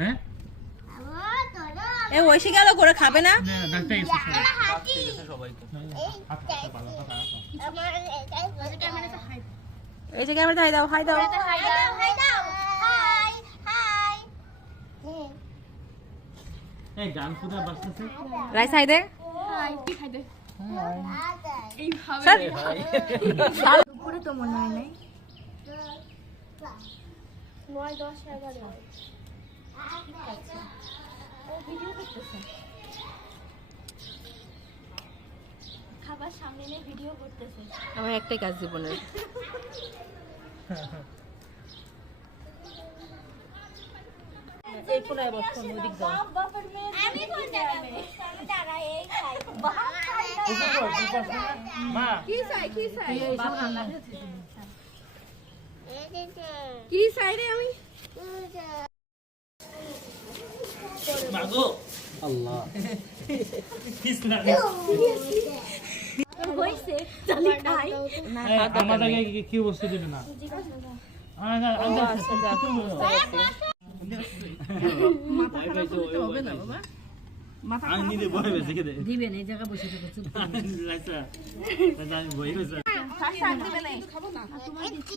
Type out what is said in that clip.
হ্যাঁ এ ঐশী গেল করে খাবে না? ডাক্তার এসে এই যে ক্যামেরা হাই দাও, হাই দাও। এই গান কোথায় বাজতেছে? রাইস হাই দে। দুপুরে তো মনে হয় নাই। 9, 10, 11 ও ভিডিও করতেছে, খাবার সামনে নিয়ে ভিডিও করতেছে। আমার একটাই কাজ জীবনের। এই কোনায় বসো, ওদিক যাও। আমি কোন জায়গায়? আমি দাঁড়াই এই খাই। মা কি চাই কি চাই কি চাই রে আমি? মাগো আল্লাহ ইসলাম হইছে চলে খাই। আমাদেরকে কি বস্তু দিবে না আচ্ছা যাক, বুঝতে পারছি। হবে না বাবা, আমি নিজে বই বেঁচে খেতে দিবেন এই জায়গা বসে থাকো চুপ করে। আমি বই গেছে খাবো না।